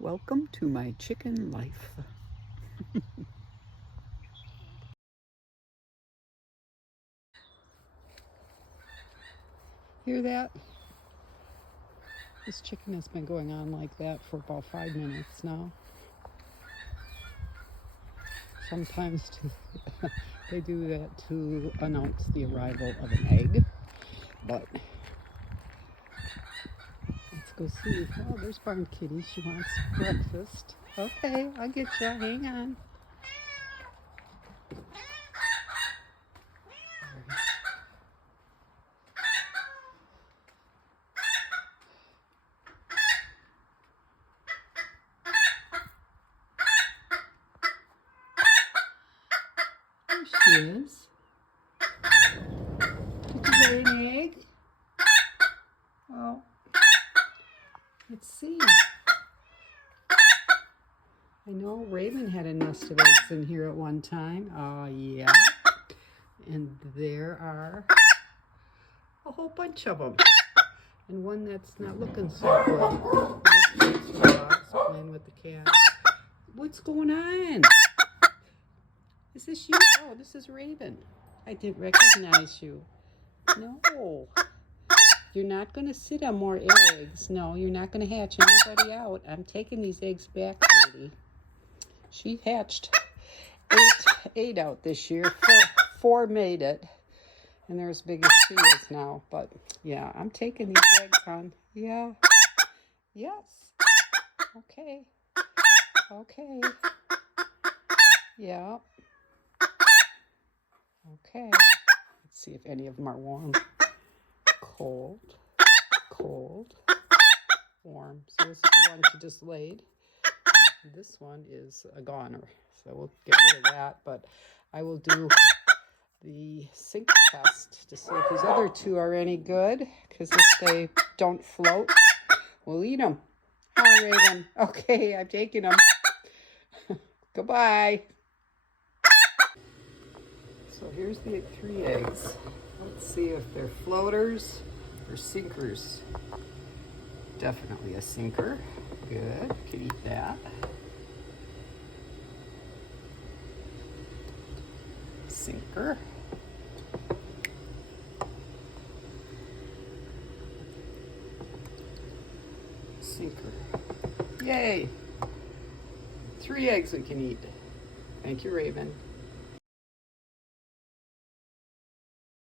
Welcome to my chicken life. Hear that? This chicken has been going on like that for about 5 minutes now. Sometimes they do that to announce the arrival of an egg, but let's go see. Oh, there's Barn Kitty. She wants breakfast. Okay, I'll get you. Hang on. There she is. Did you lay an egg? Oh, let's see. I know Raven had a nest of eggs in here at one time. Oh, yeah. And there are a whole bunch of them. And one that's not looking so good. That's the dog's playing with the cat. What's going on? Is this you? Oh, this is Raven. I didn't recognize you. No. You're not going to sit on more eggs. No, you're not going to hatch anybody out. I'm taking these eggs back, lady. She hatched eight out this year. Four made it. And they're as big as she is now. But, yeah, I'm taking these eggs on. Yeah. Yes. Okay. Okay. Yeah. Okay. Let's see if any of them are warm. Cold. Cold. Warm. So this is the one she just laid. And this one is a goner. So we'll get rid of that. But I will do the sink test to see if these other two are any good, because if they don't float, we'll eat them. Hi, Raven. Okay, I'm taking them. Goodbye. So here's the 3 eggs. Let's see if they're floaters or sinkers. Definitely a sinker. Good. Could eat that. Sinker. Sinker. Yay! 3 eggs we can eat. Thank you, Raven.